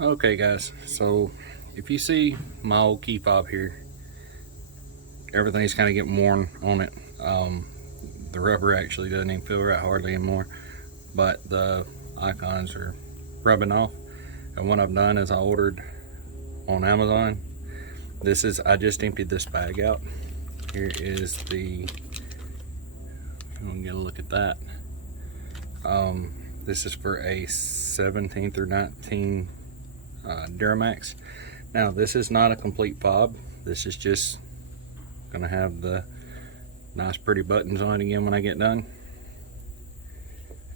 Okay guys, so if you see my old key fob here, everything's kind of getting worn on it. The rubber actually doesn't even feel right hardly anymore, but the icons are rubbing off. And what I've done is I ordered on Amazon. I just emptied this bag out. Here is the, I'm gonna get a look at that. This is for a 17 through 19 Duramax. Now this is not a complete fob. This is just gonna have the nice pretty buttons on it again when I get done.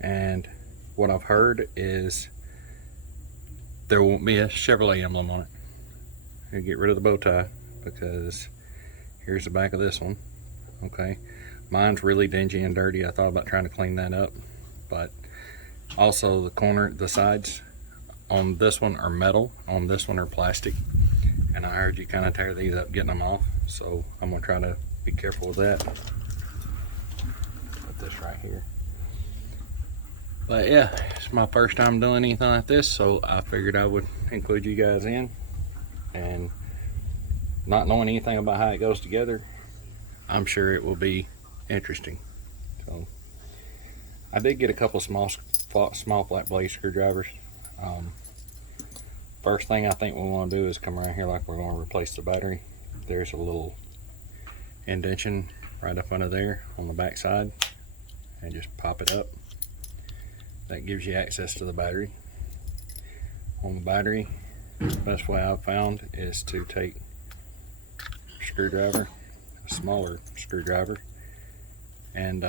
And what I've heard is there won't be a Chevrolet emblem on it. I'll get rid of the bow tie because here's the back of this one. Okay, mine's really dingy and dirty. I thought about trying to clean that up, but also the sides on this one are metal, on this one are plastic, and I heard you kind of tear these up getting them off, so I'm gonna try to be careful with that. Put this right here. But yeah, it's my first time doing anything like this, so I figured I would include you guys in. And not knowing anything about how it goes together, I'm sure it will be interesting. So I did get a couple of small flat blade screwdrivers. First thing I think we want to do is come around here like we're going to replace the battery. There's a little indention right up under there on the back side, and just pop it up. That gives you access to the battery. On the battery, the best way I've found is to take a screwdriver, a smaller screwdriver, and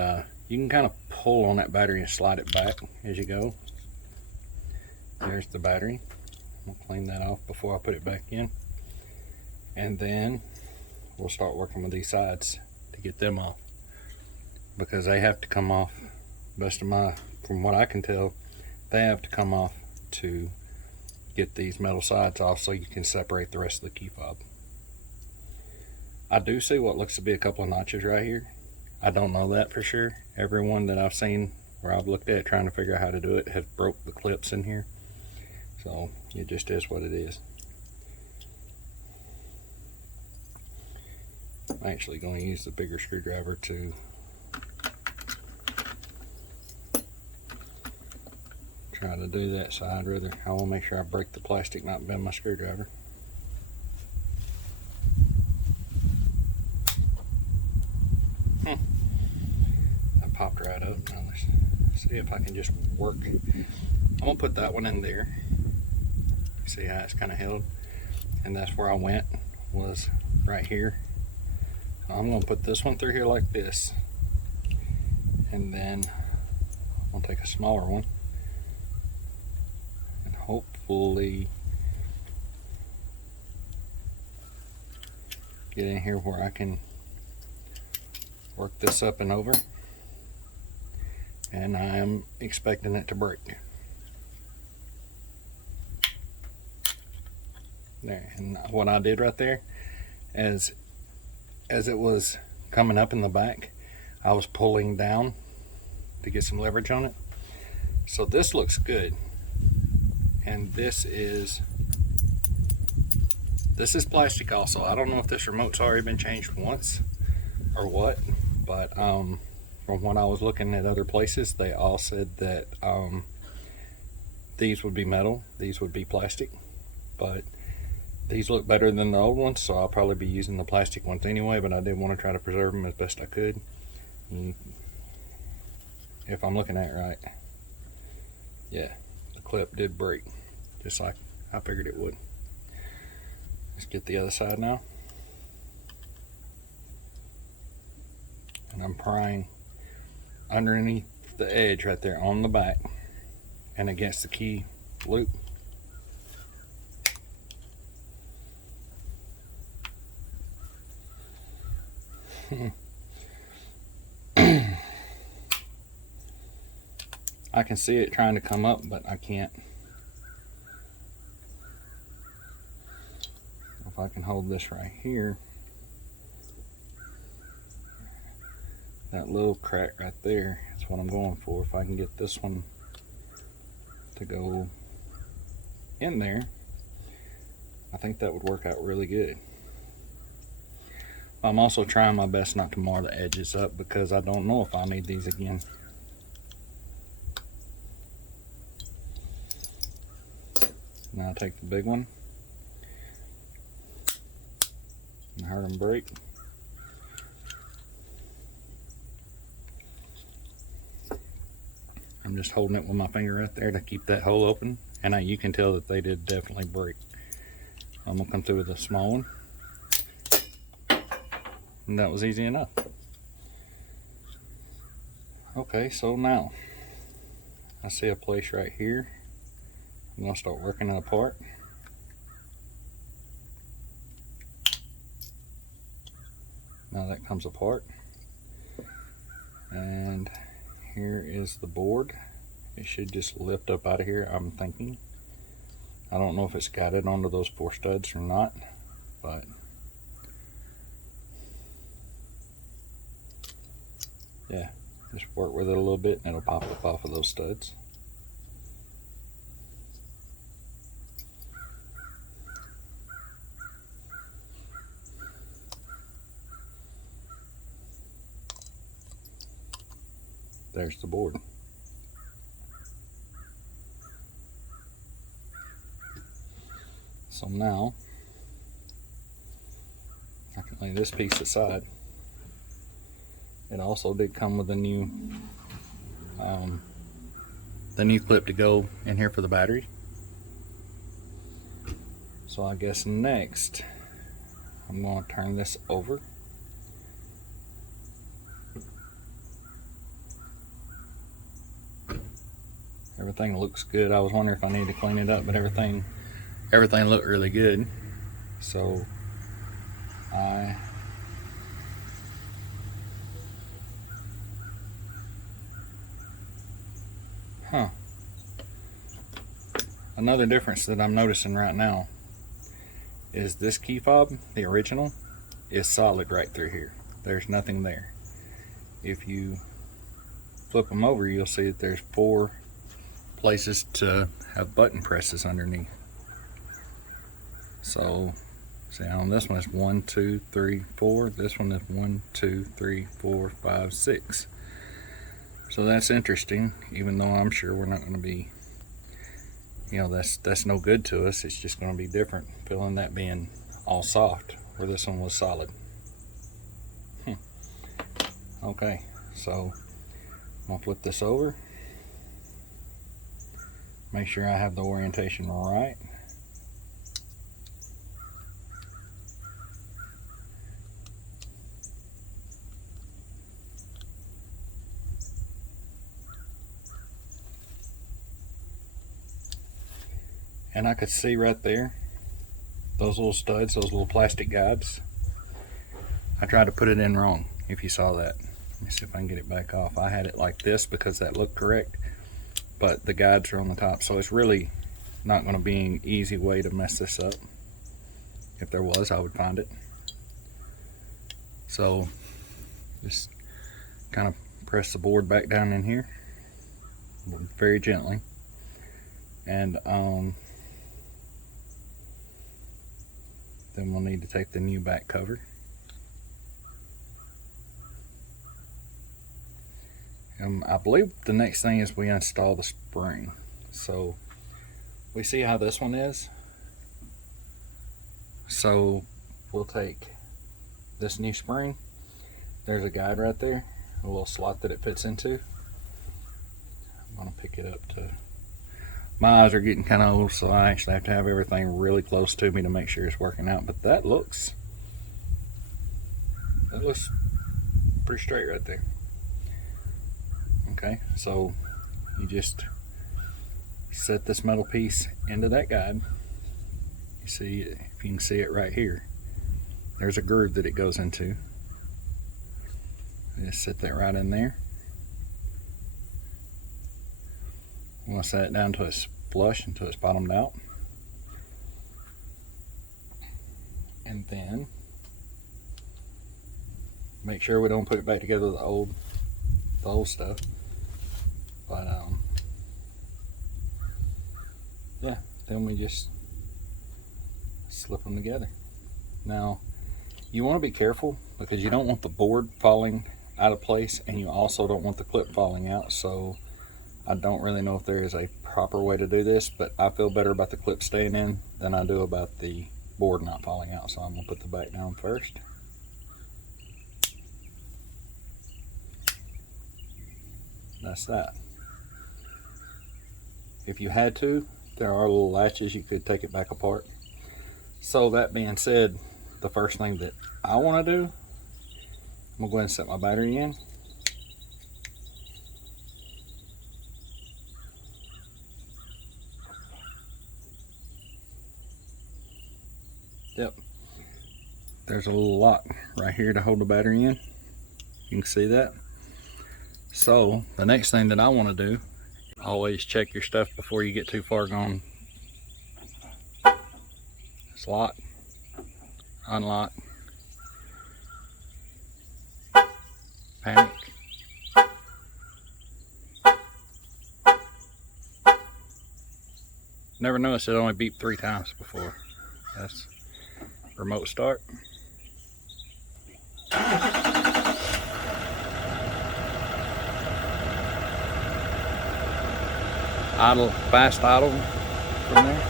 you can kind of pull on that battery and slide it back as you go. There's the battery. I'm gonna clean that off before I put it back in, and then we'll start working with these sides to get them off, because they have to come off. From what I can tell, they have to come off to get these metal sides off so you can separate the rest of the key fob. I do see what looks to be a couple of notches right here. I don't know that for sure. Everyone that I've seen where I've looked at trying to figure out how to do it has broke the clips in here. So it just is what it is. I'm actually going to use the bigger screwdriver to try to do that side. I want to make sure I break the plastic, not bend my screwdriver. That popped right up. Now let's see if I can just work. I'm gonna put that one in there. See how it's kind of held, and that's where I went, was right here. So I'm gonna put this one through here like this, and then I'll take a smaller one, and hopefully get in here where I can work this up and over, and I am expecting it to break. There, and what I did right there, as it was coming up in the back, I was pulling down to get some leverage on it. So this looks good, and this is plastic also. I don't know if this remote's already been changed once or what, but from what I was looking at other places, they all said that these would be metal, these would be plastic, but these look better than the old ones, so I'll probably be using the plastic ones anyway, but I did want to try to preserve them as best I could. If I'm looking at it right, yeah, the clip did break, just like I figured it would. Let's get the other side now. And I'm prying underneath the edge right there on the back and against the key loop. I can see it trying to come up, but I can't. If I can hold this right here, that little crack right there, that's what I'm going for. If I can get this one to go in there, I think that would work out really good. I'm also trying my best not to mar the edges up because I don't know if I'll need these again. Now I'll take the big one and hurt them break. I'm just holding it with my finger right there to keep that hole open, and now you can tell that they did definitely break. I'm gonna come through with a small one, and that was easy enough. Okay, so now I see a place right here. I'm gonna start working it apart. Now that comes apart, and here is the board. It should just lift up out of here, I'm thinking. I don't know if it's got it onto those 4 studs or not, but yeah, just work with it a little bit and it'll pop up off of those studs. There's the board. So now I can lay this piece aside. It also did come with a new clip to go in here for the battery. So I guess next I'm going to turn this over. Everything looks good. I was wondering if I needed to clean it up, but everything looked really good. So another difference that I'm noticing right now is this key fob, the original, is solid right through here. There's nothing there. If you flip them over, you'll see that there's 4 places to have button presses underneath. So see, on this one is 1, 2, 3, 4. This one is 1, 2, 3, 4, 5, 6. So that's interesting, even though I'm sure we're not going to be, you know, that's no good to us. It's just going to be different, feeling that being all soft where this one was solid. Okay, so I'm going to flip this over, make sure I have the orientation right. And I could see right there, those little studs, those little plastic guides. I tried to put it in wrong, if you saw that. Let me see if I can get it back off. I had it like this because that looked correct, but the guides are on the top, so it's really not going to be an easy way to mess this up. If there was, I would find it. So just kind of press the board back down in here very gently, and then we'll need to take the new back cover. I believe the next thing is we install the spring. So we see how this one is. So we'll take this new spring. There's a guide right there, a little slot that it fits into. I'm gonna pick it up to, my eyes are getting kind of old, so I actually have to have everything really close to me to make sure it's working out. But that looks pretty straight right there. Okay, so you just set this metal piece into that guide. You see, if you can see it right here, there's a groove that it goes into. Just set that right in there. I'm going to set it down to it's flush, until it's bottomed out. And then make sure we don't put it back together with the old stuff. But yeah, then we just slip them together. Now, you want to be careful because you don't want the board falling out of place, and you also don't want the clip falling out. So I don't really know if there is a proper way to do this, but I feel better about the clip staying in than I do about the board not falling out. So I'm going to put the back down first. That's that. If you had to, there are little latches you could take it back apart. So that being said, the first thing that I want to do, I'm going to go ahead and set my battery in. Yep, there's a little lock right here to hold the battery in. You can see that. So the next thing that I want to do, always check your stuff before you get too far gone. It's lock, unlock, panic. Never noticed it only beeped 3 times before. That's remote start. Idle, fast idle from there.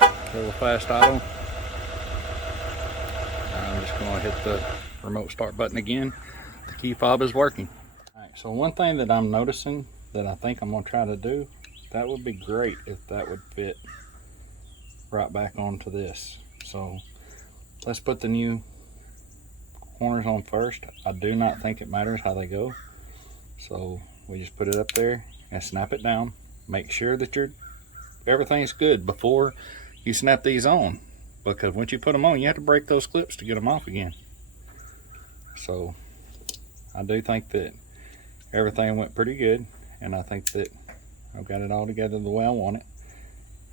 A little fast idle. I'm just going to hit the remote start button again. The key fob is working. All right, so one thing that I'm noticing that I think I'm going to try to do, that would be great if that would fit right back onto this. So let's put the new corners on first. I do not think it matters how they go. So we just put it up there and snap it down. Make sure that everything's good before you snap these on, because once you put them on, you have to break those clips to get them off again. So I do think that everything went pretty good, and I think that I've got it all together the way I want it.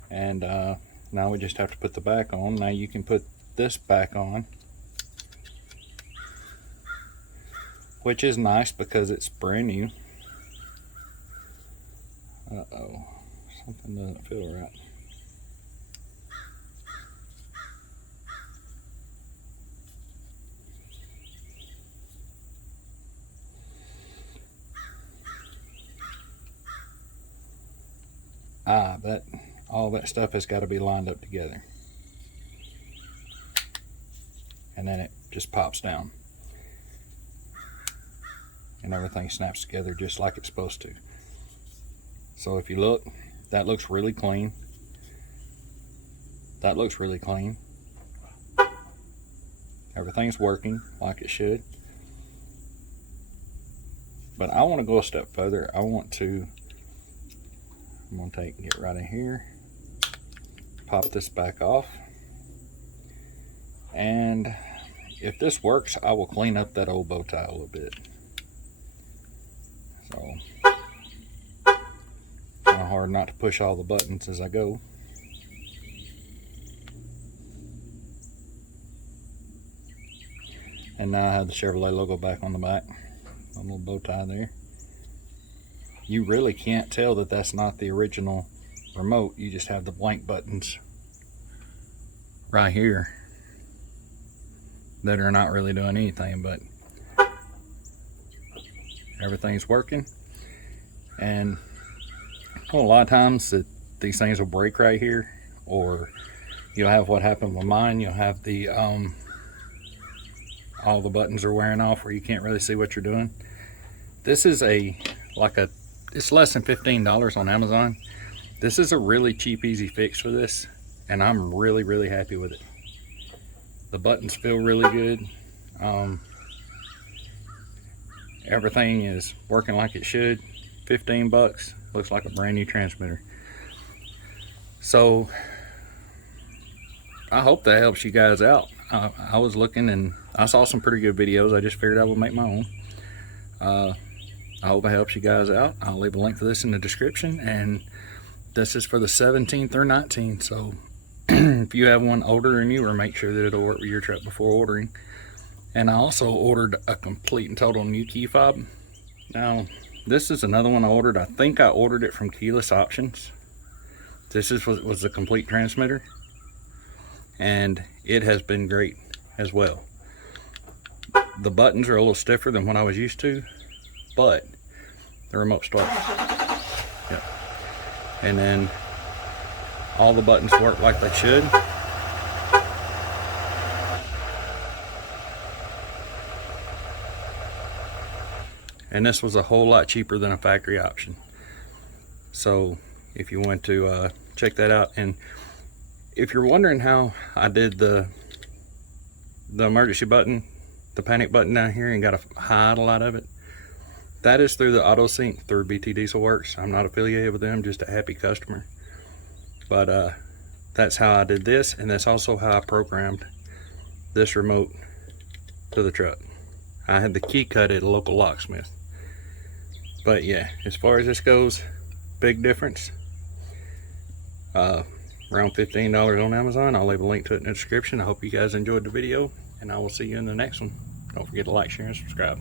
And now we just have to put the back on. Now you can put this back on, which is nice because it's brand new. Uh-oh, something doesn't feel right. But all that stuff has got to be lined up together. And then it just pops down. And everything snaps together just like it's supposed to. So if you look, that looks really clean. That looks really clean. Everything's working like it should. But I want to go a step further. I'm going to get right in here, pop this back off, and if this works, I will clean up that old bow tie a little bit. So kind of hard not to push all the buttons as I go. And now I have the Chevrolet logo back on the back, a little bow tie there. You really can't tell that that's not the original remote. You just have the blank buttons right here that are not really doing anything, but everything's working. And a lot of times these things will break right here, or you'll have what happened with mine. You'll have the all the buttons are wearing off where you can't really see what you're doing. This is it's less than $15 on Amazon. This is a really cheap, easy fix for this, and I'm really, really happy with it. The buttons feel really good. Everything is working like it should. 15 bucks, looks like a brand new transmitter. So I hope that helps you guys out. I was looking and I saw some pretty good videos. I just figured I would make my own. I hope it helps you guys out. I'll leave a link to this in the description, and this is for the 17th or 19th. So if you have one older or newer, make sure that it'll work with your truck before ordering. And I also ordered a complete and total new key fob. Now, This is another one I ordered. I think I ordered it from Keyless Options. This was the complete transmitter, and it has been great as well. The buttons are a little stiffer than what I was used to, but the remote starts. Yep. And then all the buttons work like they should. And this was a whole lot cheaper than a factory option. So if you want to check that out, and if you're wondering how I did the emergency button, the panic button down here, and got to hide a lot of it, that is through the AUTOSYNC through BT Diesel Works. I'm not affiliated with them, just a happy customer. But that's how I did this, and that's also how I programmed this remote to the truck. I had the key cut at a local locksmith. But yeah, as far as this goes, big difference. Around $15 on Amazon. I'll leave a link to it in the description. I hope you guys enjoyed the video, and I will see you in the next one. Don't forget to like, share, and subscribe.